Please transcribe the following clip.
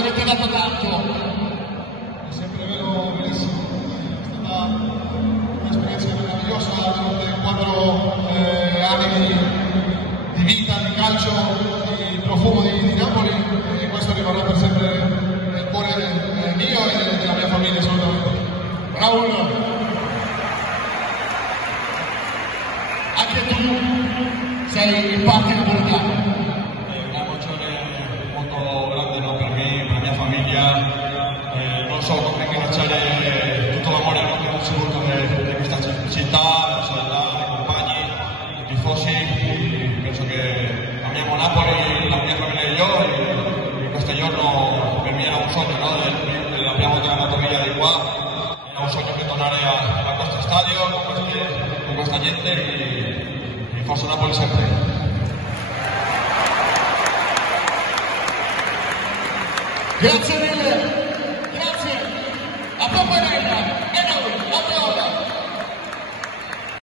avete dato tanto. È sempre vero, benissimo. È stata un'esperienza meravigliosa durante 4 anni di vita, di calcio, di profumo di Napoli, e questo rimarrà per sempre nel cuore mio e della mia famiglia assolutamente. Raul, anche tu sei parte importante. Una emozione molto grande, no, per me, per la mia famiglia. Non so come ringraziare tutto l'amore che ho ricevuto di questa città, la società, i compagni, i tifosi. Penso che amiamo Napoli, la mia famiglia e io, e questo giorno per me era un sogno, no? La prima volta che sono andato via di qua, era un sogno che tornare a questo stadio con questa gente e forza Napoli sempre. Grazie mille, grazie, a Paparella.